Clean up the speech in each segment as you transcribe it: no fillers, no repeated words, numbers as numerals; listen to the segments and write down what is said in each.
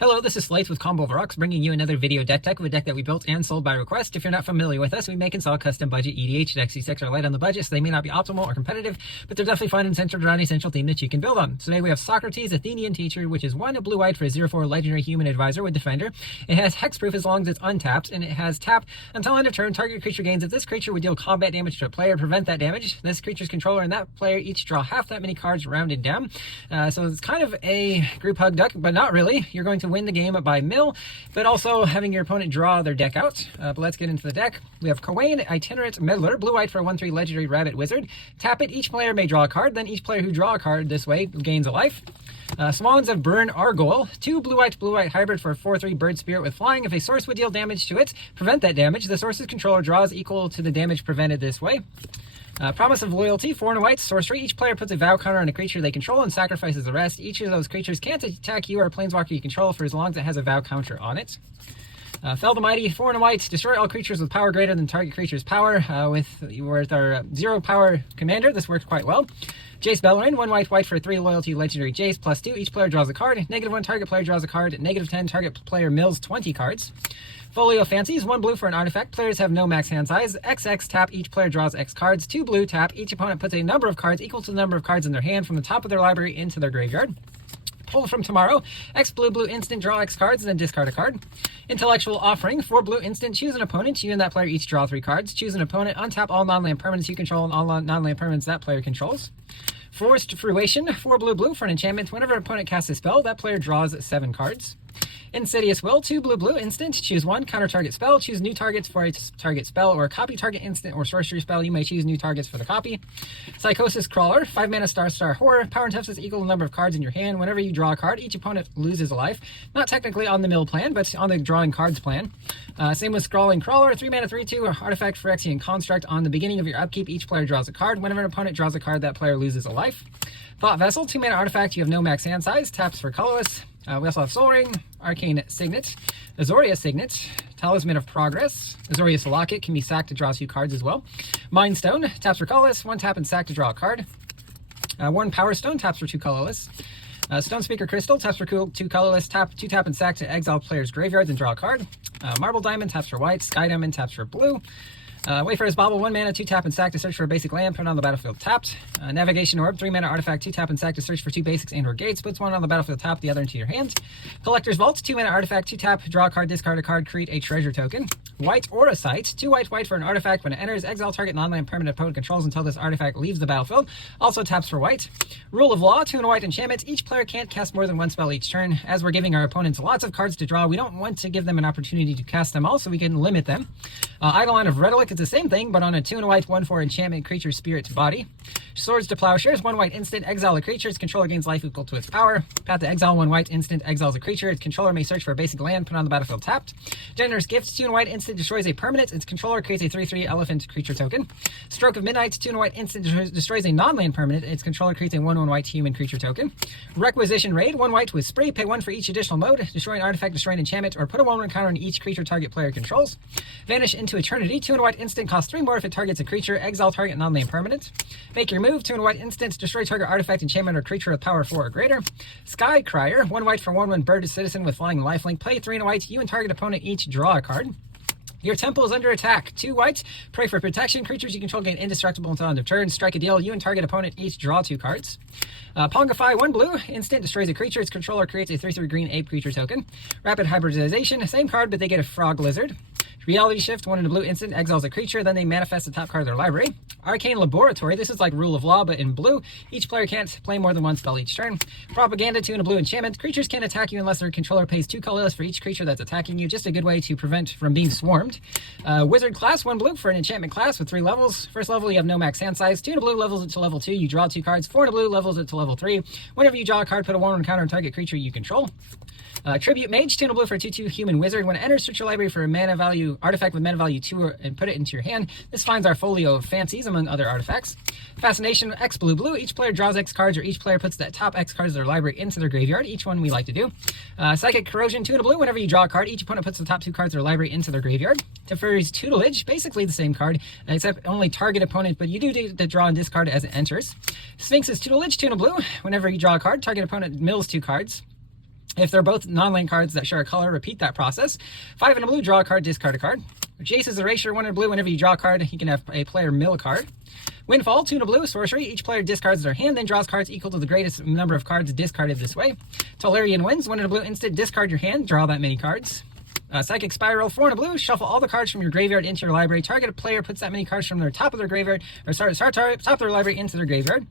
Hello, this is Slates with Combo of Rocks, bringing you another video deck tech of a deck that we built and sold by request. If you're not familiar with us, we make and sell custom budget EDH decks. These decks are light on the budget, so they may not be optimal or competitive, but they're definitely fun and centered around a central theme that you can build on. So today we have Sokrates, Athenian Teacher, which is 1 blue-white for a 0/4 legendary human advisor with Defender. It has hexproof as long as it's untapped, and it has tap until end of turn. Target creature gains. If this creature would deal combat damage to a player, prevent that damage. This creature's controller and that player each draw half that many cards rounded down. So it's kind of a group hug deck, but not really. You're going to win the game by mill, but also having your opponent draw their deck out. But let's get into the deck. We have Kawain, Itinerant Meddler, blue-white for a 1/3 legendary rabbit wizard. Tap it, each player may draw a card, then each player who draw a card this way gains a life. Swans of Burn Argyle, 2 blue-white hybrid for a 4/3 bird spirit with flying. If a source would deal damage to it, prevent that damage. The source's controller draws equal to the damage prevented this way. Promise of Loyalty, 4 white, sorcery. Each player puts a vow counter on a creature they control and sacrifices the rest. Each of those creatures can't attack you or a planeswalker you control for as long as it has a vow counter on it. Fell the Mighty, 4 white, destroy all creatures with power greater than target creature's power. With our 0 power commander, this works quite well. Jace Beleren, 1 white for a 3 loyalty legendary Jace, +2. Each player draws a card. -1, target player draws a card. -10, target player mills 20 cards. Folio Fancies, 1 blue for an artifact. Players have no max hand size. XX tap, each player draws X cards. 2 blue tap, each opponent puts a number of cards equal to the number of cards in their hand from the top of their library into their graveyard. Pull from Tomorrow, X blue instant, draw X cards, and then discard a card. Intellectual Offering, 4 blue instant, choose an opponent. You and that player each draw 3 cards. Choose an opponent, untap all non-land permanents you control and all non-land permanents that player controls. Forced Fruition, 4 blue for an enchantment. Whenever an opponent casts a spell, that player draws 7 cards. Insidious Will, 2 blue instant, choose 1, counter target spell, choose new targets for a target spell or a copy target instant or sorcery spell. You may choose new targets for the copy. Psychosis Crawler, 5 mana star horror, power and toughness equal to the number of cards in your hand. Whenever you draw a card, each opponent loses a life. Not technically on the mill plan, but on the drawing cards plan. Same with Scrawling Crawler, 3 mana 3/2, artifact Phyrexian Construct. On the beginning of your upkeep, each player draws a card. Whenever an opponent draws a card, that player loses a life. Thought Vessel, 2 mana artifact, you have no max hand size, taps for colorless. We also have Soul Ring, Arcane Signet, Azoria Signet, Talisman of Progress. Azorius Locket can be sacked to draw 2 cards as well. Mind Stone, taps for colorless, 1 tap and sack to draw a card. Worn Power Stone, taps for 2 colorless. Stone Speaker Crystal, taps for 2 colorless, 2 tap and sack to exile players' graveyards and draw a card. Marble Diamond, taps for white. Sky Diamond, taps for blue. Wayfarer's Bauble, 1 mana, 2 tap and sack to search for a basic land, put it on the battlefield tapped. Navigation Orb, 3 mana artifact, 2 tap and sack to search for 2 basics and or gates, puts 1 on the battlefield tapped, the other into your hand. Collector's Vault, 2 mana artifact, 2 tap, draw a card, discard a card, create a treasure token. White Aura Sight, 2 white for an artifact. When it enters, exile target non-land permanent opponent controls until this artifact leaves the battlefield. Also taps for white. Rule of Law, 2 white enchantments. Each player can't cast more than 1 spell each turn. As we're giving our opponents lots of cards to draw, we don't want to give them an opportunity to cast them all, so we can limit them. Eidolon of Redelic is the same thing, but on a 2 white 1/4 enchantment creature spirit body. Swords to Plowshares, 1 white instant, exile a creature. Its controller gains life equal to its power. Path to Exile, 1 white instant, exiles a creature. Its controller may search for a basic land, put on the battlefield tapped. Generous Gift, 2 white instant, destroys a permanent. Its controller creates a 3/3 elephant creature token. Stroke of Midnight, 2 white instant, destroys a non-land permanent. Its controller creates a 1/1 white human creature token. Requisition Raid, 1 white with Spree, pay 1 for each additional mode. Destroy an artifact, destroy an enchantment, or put a 1/1 counter on each creature target player controls. Vanish into Eternity, 2 white instant, costs 3 more if it targets a creature. Exile target non-land permanent. Make Your Move, 2 white instant, destroy target artifact, enchantment, or creature with power 4 or greater. Sky Crier, 1 white for 1/1 bird citizen with flying lifelink. Play 3 white. You and target opponent each draw a card. Your temple is under attack. 2 white, pray for protection. Creatures you control gain indestructible until end of turn. Strike a deal. You and target opponent each draw 2 cards. Pongify, 1 blue, instant, destroys a creature. Its controller creates a 3/3 green ape creature token. Rapid Hybridization, same card, but they get a frog lizard. Reality Shift, 1 blue instant, exiles a creature, then they manifest the top card of their library. Arcane Laboratory, this is like Rule of Law, but in blue. Each player can't play more than 1 spell each turn. Propaganda, 2 blue enchantment. Creatures can't attack you unless their controller pays 2 colorless for each creature that's attacking you. Just a good way to prevent from being swarmed. Wizard Class, 1 blue for an enchantment class with 3 levels. First level, you have no max hand size. 2 blue levels it to level 2. You draw 2 cards. 4 blue levels it to level 3. Whenever you draw a card, put a 1/1 counter on target creature you control. Tribute Mage, 2 blue for a 2/2 human wizard. When it enters, search your library for a mana value artifact with mana value 2 and put it into your hand. This finds our Folio of Fancies among other artifacts. Fascination, X blue. Each player draws X cards, or each player puts that top X cards of their library into their graveyard. Each one we like to do. Psychic Corrosion, 2 blue. Whenever you draw a card, each opponent puts the top 2 cards of their library into their graveyard. Teferi's Tutelage, basically the same card, except only target opponent, but you do the draw and discard as it enters. Sphinx's Tutelage, 2 blue. Whenever you draw a card, target opponent mills 2 cards. If they're both non-land cards that share a color, repeat that process. 5 in a blue, draw a card, discard a card. Jace is erasure, 1 in a blue. Whenever you draw a card, you can have a player mill a card. Windfall, 2 in a blue, sorcery. Each player discards their hand, then draws cards equal to the greatest number of cards discarded this way. Tolarian Winds, 1 in a blue, instant, discard your hand, draw that many cards. Psychic Spiral, 4 in a blue, shuffle all the cards from your graveyard into your library. Target a player puts that many cards from their top of their graveyard, or top of their library into their graveyard.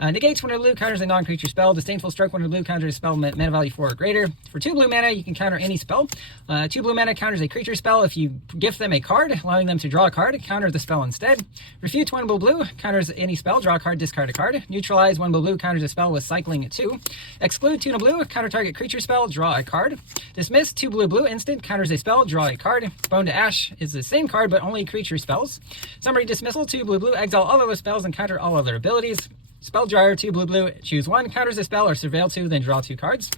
Negates 1 in a blue, counters a non-creature spell. Disdainful Stroke, 1 in a blue, counters a spell mana value 4 or greater. For 2 blue mana, you can counter any spell. 2 blue mana counters a creature spell. If you gift them a card, allowing them to draw a card, counter the spell instead. Refute 1 blue, counters any spell, draw a card, discard a card. Neutralize 1 blue, counters a spell with cycling 2. Exclude 2 blue, counter target creature spell, draw a card. Dismiss 2 blue, instant, counters a spell, draw a card. Bone to Ash is the same card, but only creature spells. Summary Dismissal, 2 blue, exile all other spells and counter all other abilities. Spell Dryer, 2 blue, choose 1, counters a spell or surveil 2, then draw 2 cards.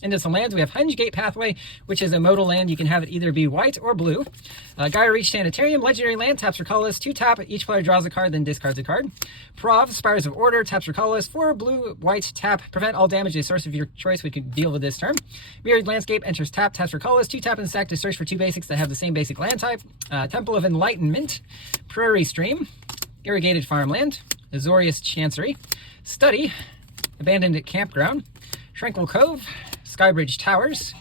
Into some lands, we have Henge Gate Pathway, which is a modal land. You can have it either be white or blue. Gaia Reach Sanitarium, legendary land, taps for colorless, 2 tap, each player draws a card, then discards a card. Prov, Spires of Order, taps for colorless, 4 blue, white, tap, prevent all damage to a source of your choice we could deal with this turn. Mirrored Landscape, enters tap, taps for colorless, 2 tap and stack to search for 2 basics that have the same basic land type. Temple of Enlightenment, Prairie Stream, Irrigated Farmland, Azorius Chancery, Study, Abandoned Campground, Tranquil Cove, Skybridge Towers,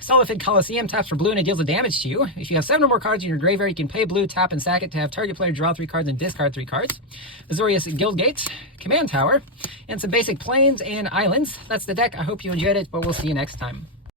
Solifid Coliseum, taps for blue and it deals the damage to you. If you have 7 or more cards in your graveyard, you can pay blue, tap and sack it to have target player draw 3 cards and discard 3 cards. Azorius Guildgate, Command Tower, and some basic plains and islands. That's the deck. I hope you enjoyed it, but we'll see you next time.